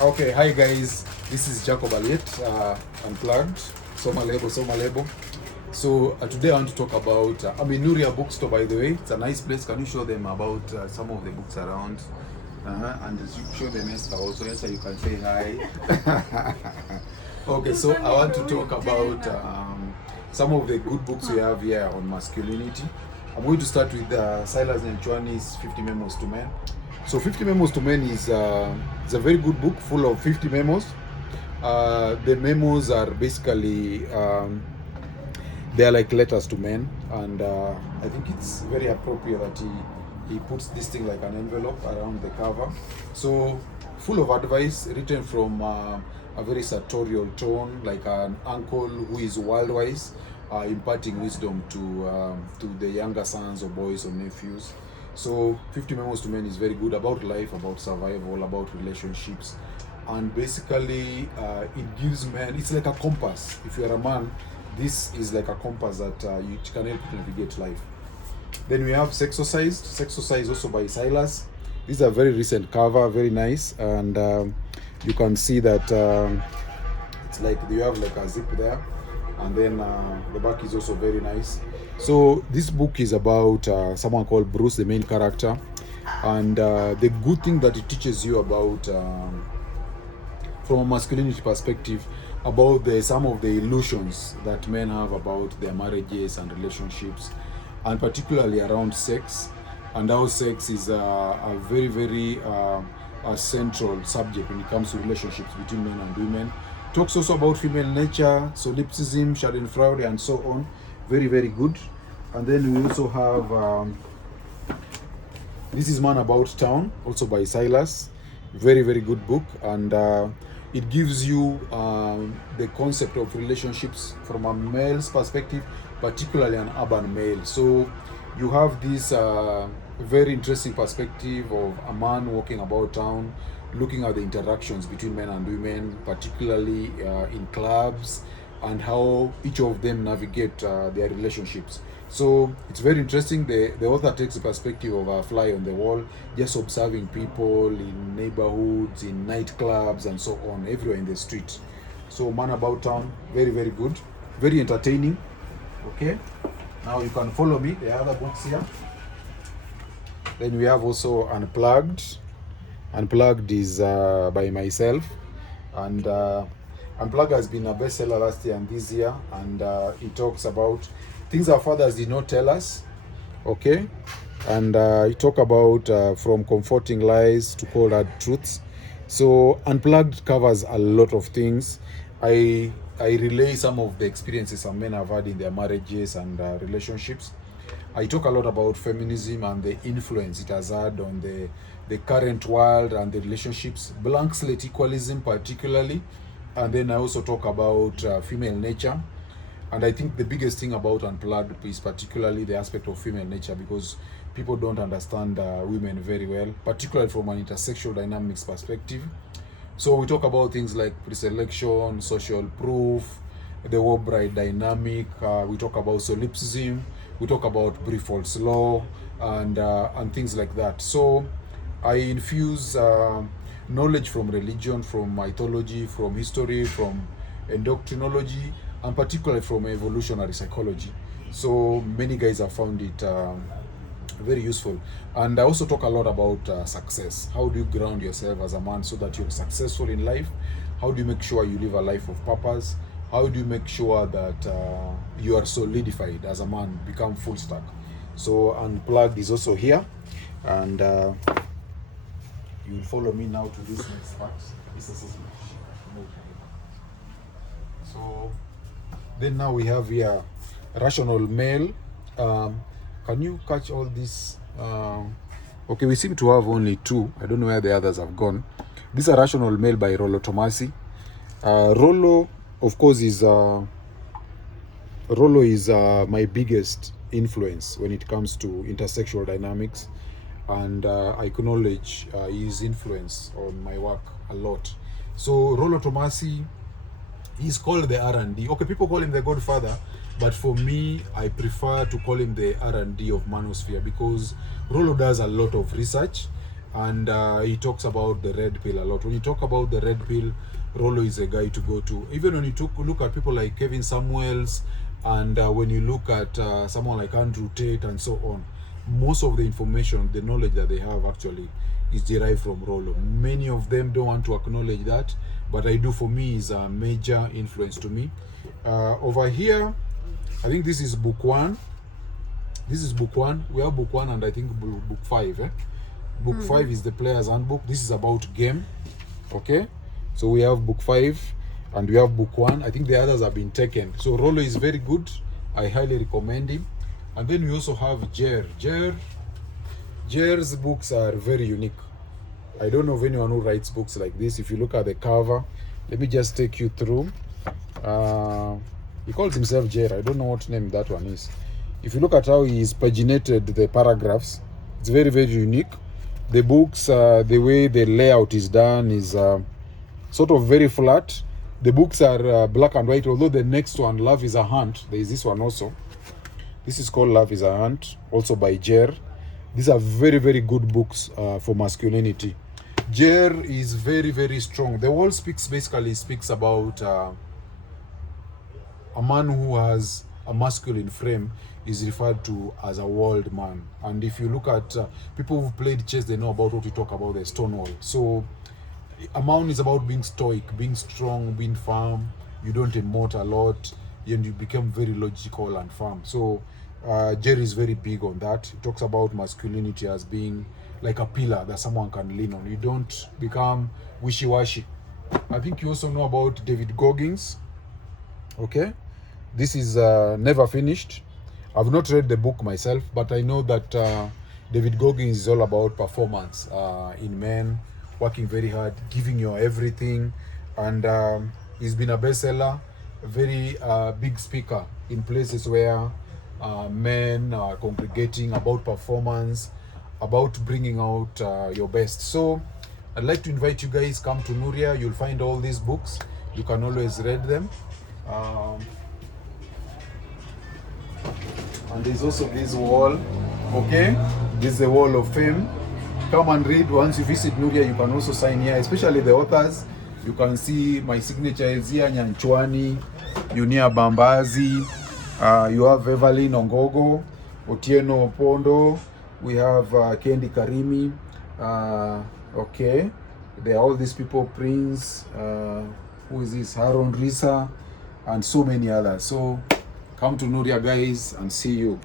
Okay, hi guys. This is Jacob Aliet, Unplugged. Soma Lebo. So today I want to talk about, Nuria Bookstore, by the way. It's a nice place. Can you show them about some of the books around? And show them Esther also. Esther, you can say hi. Okay, so I want to talk about some of the good books we have here on masculinity. I'm going to start with Silas Nyanchwani's 50 Memos to Men. So 50 Memos to Men is it's a very good book full of 50 memos. The memos are basically, they are like letters to men, and I think it's very appropriate that he puts this thing like an envelope around the cover. So full of advice written from a very sartorial tone, like an uncle who is world-wise, imparting wisdom to the younger sons or boys or nephews. So 50 Memos to Men is very good about life, about survival, about relationships, and basically it gives men, it's like a compass. If you're a man, this is like a compass that you can help you navigate life. Then we have Sexorcised also by Silas. This is a very recent cover, very nice, and you can see that it's like you have like a zip there, and then the back is also very nice. So this book is about someone called Bruce, the main character, and the good thing that it teaches you about, from a masculinity perspective, about some of the illusions that men have about their marriages and relationships, and particularly around sex, and how sex is a very a central subject when it comes to relationships between men and women. Talks also about female nature, solipsism, schadenfreude, and so on. Very good. And then we also have this is Man About Town, also by Silas. Very good book, and it gives you the concept of relationships from a male's perspective, particularly an urban male. So you have this very interesting perspective of a man walking about town, looking at the interactions between men and women, particularly in clubs, and how each of them navigate their relationships. So it's very interesting. The author takes the perspective of a fly on the wall, just observing people in neighborhoods, in nightclubs, and so on, everywhere in the street. So Man About Town, very good, very entertaining. Okay, now you can follow me. There are other books here. Then we have also Unplugged. Unplugged is by myself, and Unplugged has been a bestseller last year and this year, and it talks about things our fathers did not tell us. Okay, and it talk about from comforting lies to cold hard truths. So Unplugged covers a lot of things. I relay some of the experiences some men have had in their marriages and relationships. I talk a lot about feminism and the influence it has had on the current world and the relationships, blank slate equalism particularly, and then I also talk about female nature. And I think the biggest thing about Unplugged is particularly the aspect of female nature, because people don't understand women very well, particularly from an intersexual dynamics perspective. So we talk about things like preselection, social proof, the war bride dynamic. We talk about solipsism. We talk about Brifold's law, and things like that. So I infuse knowledge from religion, from mythology, from history, from endocrinology, and particularly from evolutionary psychology. So many guys have found it very useful. And I also talk a lot about success. How do you ground yourself as a man so that you're successful in life? How do you make sure you live a life of purpose? How do you make sure that you are solidified as a man, become full stack? So Unplugged is also here, and you will follow me now to this next part. So then now we have here Rational Male. Can you catch all this? Okay, we seem to have only two. I don't know where the others have gone. This is Rational Male by Rollo Tomasi. Rollo, of course, is my biggest influence when it comes to intersexual dynamics, and I acknowledge his influence on my work a lot. So Rollo Tomasi, he's called the R&D. Okay, people call him the Godfather, but for me, I prefer to call him the R&D of manosphere, because Rollo does a lot of research and he talks about the red pill a lot. When you talk about the red pill, Rollo is a guy to go to. Even when you look at people like Kevin Samuels, and when you look at someone like Andrew Tate and so on, most of the information, the knowledge that they have actually is derived from Rollo. Many of them don't want to acknowledge that, but I do. For me, is a major influence to me. Over here, I think this is book 1. This is book 1. We have book 1 and I think book 5. Book 5 is the player's handbook. This is about game. Okay, so we have book 5 and we have book 1. I think the others have been taken. So Rollo is very good. I highly recommend him. And then we also have Jer's books are very unique. I don't know of anyone who writes books like this. If you look at the cover, let me just take you through. He calls himself Jer. I don't know what name that one is. If you look at how he's paginated the paragraphs, it's very, very unique. The books, the way the layout is done is sort of very flat. The books are black and white, although the next one, Love is a Hunt, there is this one also. This is called Love is a Hunt, also by Jer. These are very, very good books for masculinity. Jer is very, very strong. The wall basically speaks about a man who has a masculine frame is referred to as a walled man. And if you look at people who've played chess, they know about what we talk about, the stone wall. So a man is about being stoic, being strong, being firm. You don't emote a lot, and you become very logical and firm. So Jerry is very big on that. He talks about masculinity as being like a pillar that someone can lean on. You don't become wishy-washy. I think you also know about David Goggins. Okay, this is never finished. I've not read the book myself, but I know that David Goggins is all about performance in men, working very hard, giving your everything, and he's been a bestseller, a very big speaker in places where men are congregating, about performance, about bringing out your best. So I'd like to invite you guys, come to Nuria. You'll find all these books. You can always read them. And there's also this wall. Okay, this is the wall of fame. Come and read. Once you visit Nuria, you can also sign here, especially the authors. You can see my signature is here: Nyanchwani, Unia Bambazi, you have Evelyn Ongogo, Otieno Opondo, we have Kendi Karimi. Okay, there are all these people, Prince, who is this, Haron Risa, and so many others. So come to Nuria, guys, and see you.